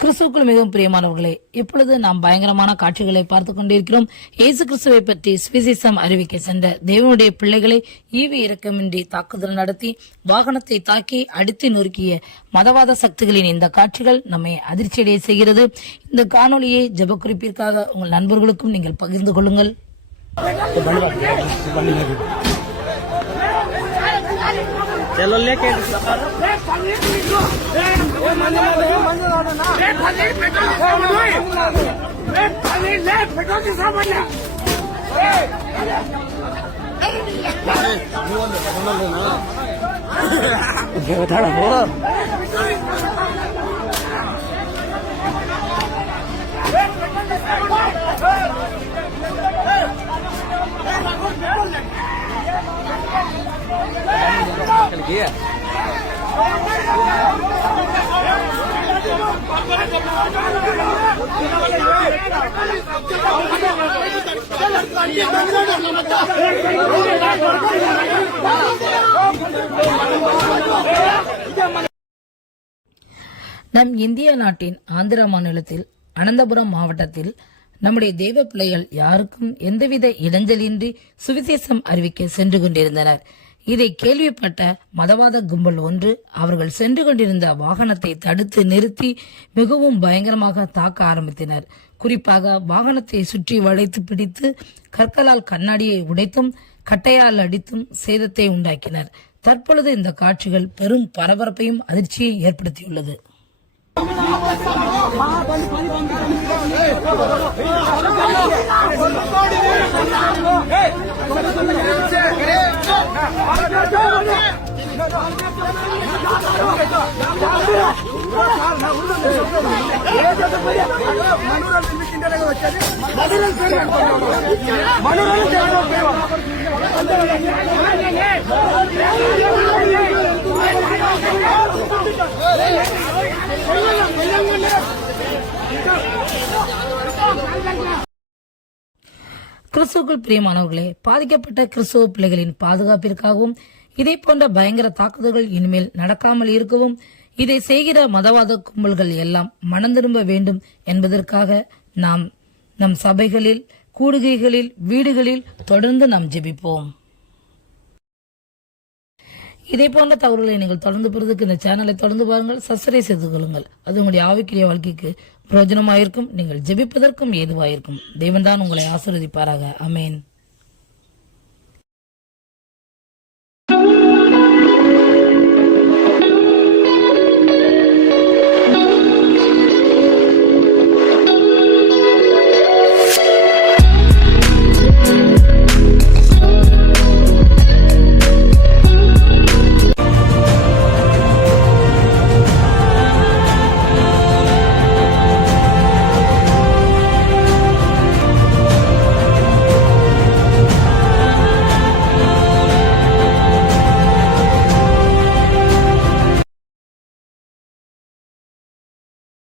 கிறிஸ்துவுக்குள் மிகவும் பிரியமானவர்களே, இப்பொழுது நாம் பயங்கரமான காட்சிகளை பார்த்துக் கொண்டிருக்கிறோம். இயேசு கிறிஸ்துவை பற்றி சுவிசேஷம் அறிவிக்க சென்ற தேவனுடைய பிள்ளைகளை ஈவு இரக்கமின்றி தாக்குதல் நடத்தி வாகனத்தை தாக்கி அடித்து நொறுக்கிய மதவாத சக்திகளின் இந்த காட்சிகள் நம்மை அதிர்ச்சியடைய செய்கிறது. இந்த காணொலியை ஜெப குறிப்பிற்காக உங்கள் நண்பர்களுக்கும் நீங்கள் பகிர்ந்து கொள்ளுங்கள். चलो लेके நம் இந்திய நாட்டின் ஆந்திர மாநிலத்தில் அனந்தபுரம் மாவட்டத்தில் நம்முடைய தெய்வ பிள்ளைகள் யாருக்கும் எந்தவித இடைஞ்சலின்றி சுவிசேஷம் அறிவிக்க சென்று கொண்டிருந்தனர். இதை கேள்விப்பட்ட மதவாத கும்பல் ஒன்று அவர்கள் சென்று கொண்டிருந்த வாகனத்தை தடுத்து நிறுத்தி மிகவும் பயங்கரமாக தாக்க ஆரம்பித்தனர். குறிப்பாக வாகனத்தை சுற்றி வளைத்து பிடித்து கற்களால் கண்ணாடியை உடைத்தும் கட்டையால் அடித்தும் சேதத்தை உண்டாக்கினர். தற்பொழுது இந்த காட்சிகள் பெரும் பரபரப்பையும் அதிர்ச்சியை ஏற்படுத்தியுள்ளது. கிறிஸ்துவுக்குள் பிரியமானவர்களே, பாதிக்கப்பட்ட கிறிஸ்துவ பிள்ளைகளின் பாதுகாப்பிற்காகவும் இதே போன்ற பயங்கர தாக்குதல்கள் இனிமேல் நடக்காமல் இருக்கவும் இதை செய்கிற மதவாத கும்பல்கள் எல்லாம் மனம் திரும்ப வேண்டும் என்பதற்காக நாம் நம் சபைகளில், கூடுகைகளில், வீடுகளில் தொடர்ந்து நாம் ஜெபிப்போம். இதே போன்ற தகவல்களை நீங்கள் தொடர்ந்து பெறுவதற்கு இந்த சேனலை தொடர்ந்து பாருங்கள், சப்ஸ்கிரைப் செய்து கொள்ளுங்கள். அது உங்களுடைய ஆவிக்குரிய வாழ்க்கைக்கு பிரயோஜனமாயிருக்கும், நீங்கள் ஜெபிப்பதற்கும் ஏதுவாயிருக்கும். தேவன் தான் உங்களை ஆசீர்வதிப்பாராக. ஆமென்.